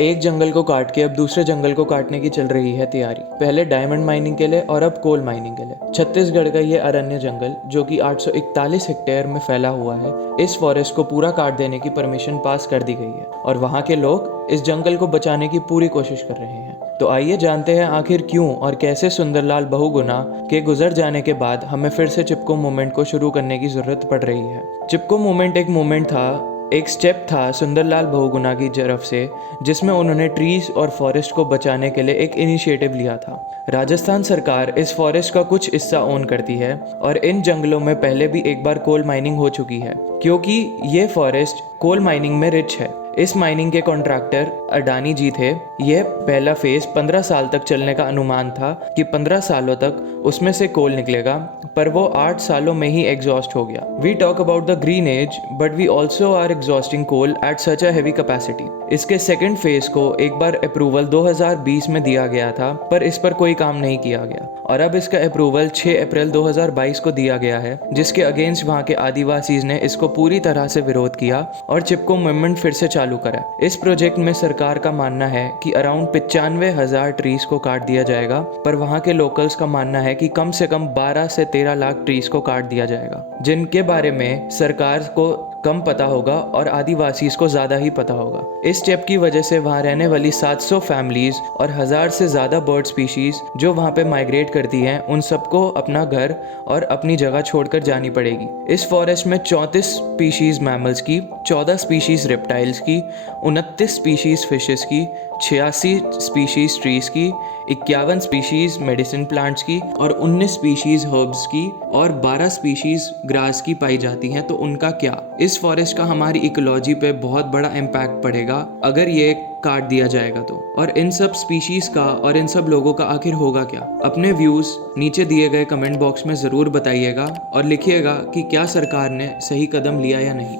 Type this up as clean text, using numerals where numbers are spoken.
एक जंगल को काट के अब दूसरे जंगल को काटने की चल रही है तैयारी। पहले डायमंड माइनिंग के लिए और अब कोल माइनिंग के लिए। छत्तीसगढ़ का ये अरण्य जंगल जो कि 841 हेक्टेयर में फैला हुआ है, इस फॉरेस्ट को पूरा काट देने की परमिशन पास कर दी गई है और वहाँ के लोग इस जंगल को बचाने की पूरी कोशिश कर रहे हैं। तो आइए जानते हैं आखिर क्यों और कैसे सुंदरलाल बहुगुणा के गुजर जाने के बाद हमें फिर से चिपको मूवमेंट को शुरू करने की जरूरत पड़ रही है। चिपको मूवमेंट एक मूवमेंट था, एक स्टेप था सुंदरलाल बहुगुणा की तरफ से, जिसमें उन्होंने ट्रीज और फॉरेस्ट को बचाने के लिए एक इनिशिएटिव लिया था। राजस्थान सरकार इस फॉरेस्ट का कुछ हिस्सा ओन करती है और इन जंगलों में पहले भी एक बार कोल माइनिंग हो चुकी है, क्योंकि ये फॉरेस्ट कोल माइनिंग में रिच है। इस माइनिंग के कॉन्ट्रैक्टर अडानी जी थे। यह पहला फेज 15 साल तक चलने का अनुमान था कि 15 सालों तक उसमें से कोल निकलेगा, पर वो 8 सालों में ही एग्जॉस्ट हो गया। We talk about the green age but we also are exhausting coal at such a heavy capacity. इसके सेकेंड फेज को एक बार अप्रूवल 2020 में दिया गया था, पर इस पर कोई काम नहीं किया गया और अब इसका अप्रूवल 6 अप्रैल 2022 को दिया गया है, जिसके अगेंस्ट वहाँ के आदिवासीज ने इसको पूरी तरह से विरोध किया और चिपको मूवमेंट फिर से चालू करा। इस प्रोजेक्ट में सरकार का मानना है कि अराउंड 95,000 ट्रीज को काट दिया जाएगा, पर वहाँ के लोकल्स का मानना है कि कम से कम 12 से 13 लाख ट्रीज को काट दिया जाएगा, जिनके बारे में सरकार को कम पता होगा और आदिवासी को ज़्यादा ही पता होगा। इस स्टेप की वजह से वहाँ रहने वाली 700 फैमिलीज और 1000 से ज़्यादा बर्ड स्पीशीज़ जो वहाँ पे माइग्रेट करती हैं, उन सबको अपना घर और अपनी जगह छोड़कर जानी पड़ेगी। इस फॉरेस्ट में 34 स्पीशीज़ मैमल्स की, 14 स्पीशीज़ रेप्टाइल्स की, 29 स्पीशीज़ फिशेस की, 86 स्पीशीज़ ट्रीज की, 51 स्पीशीज़ मेडिसिन प्लांट्स की और 19 स्पीशीज़ हर्ब्स की और 12 स्पीशीज़ ग्रास की पाई जाती हैं। तो उनका क्या? इस फॉरेस्ट का हमारी इकोलॉजी पे बहुत बड़ा इम्पैक्ट पड़ेगा अगर ये काट दिया जाएगा तो। और इन सब स्पीशीज़ का और इन सब लोगों का आखिर होगा क्या? अपने व्यूज़ नीचे दिए गए कमेंट बॉक्स में ज़रूर बताइएगा और लिखिएगा कि क्या सरकार ने सही कदम लिया या नहीं।